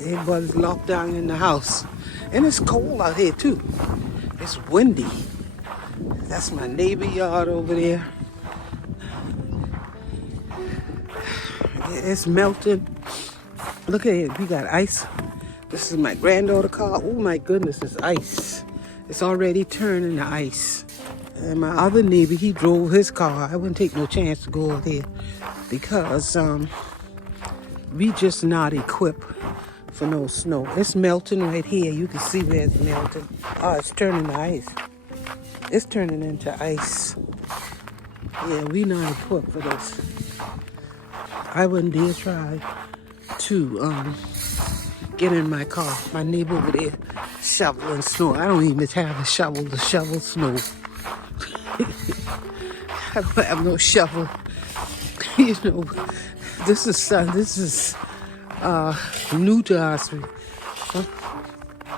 Everybody's locked down in the house. And it's cold out here too. It's windy. That's my neighbor yard over there. It's melting. Look at it. We got ice. This is my granddaughter's car. Oh my goodness, it's ice. It's already turning to ice. And my other neighbor, he drove his car. I wouldn't take no chance to go out there because we just not equipped for no snow. It's melting right here. You can see where it's melting. Oh, it's turning to ice. It's turning into ice. Yeah, we not equipped for this. I wouldn't dare try to get in my car. My neighbor over there shoveling snow. I don't even have a shovel to shovel snow. I don't have no shovel. You know, this is new to us.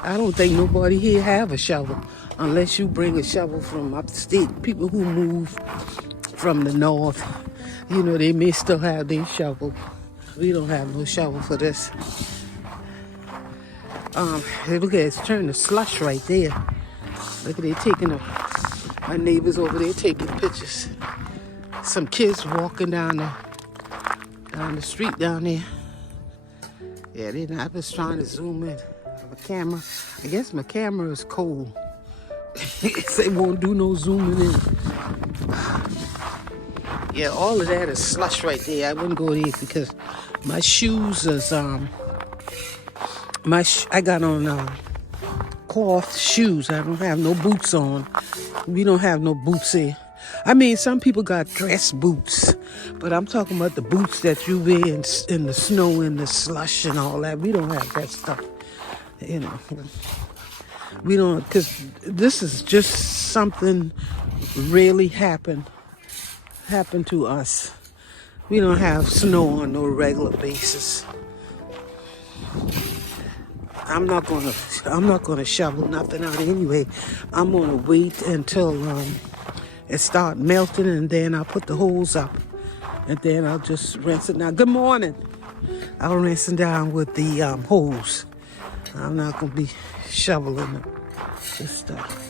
I don't think nobody here have a shovel unless you bring a shovel from upstate. People who move from the north, you know, they may still have their shovel. We don't have no shovel for this. Look at it, it's turning to slush right there. Look at it taking my neighbors over there taking pictures. Some kids walking down the street down there. Yeah, I was trying to zoom in. My camera, I guess my camera is cold. They won't do no zooming in. Yeah, all of that is slush right there. I wouldn't go there because my shoes is I got on cloth shoes. I don't have no boots on. We don't have no boots here. I mean, some people got dress boots, but I'm talking about the boots that you wear in the snow and the slush and all that. We don't have that stuff, you know. We don't, because this is just something really happened to us. We don't have snow on no regular basis. I'm not gonna shovel nothing out anyway. I'm gonna wait until it start melting, and then I'll put the holes up, and then I'll just rinse it down. Good morning. I'll rinse it down with the hose. I'm not gonna be shoveling this stuff.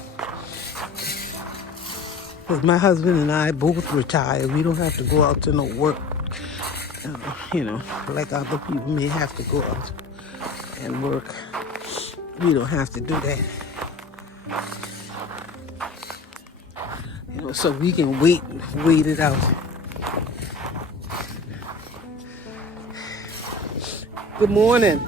Because my husband and I both retired. We don't have to go out to no work, you know, like other people may have to go out and work. We don't have to do that. You know, so we can wait it out. Good morning.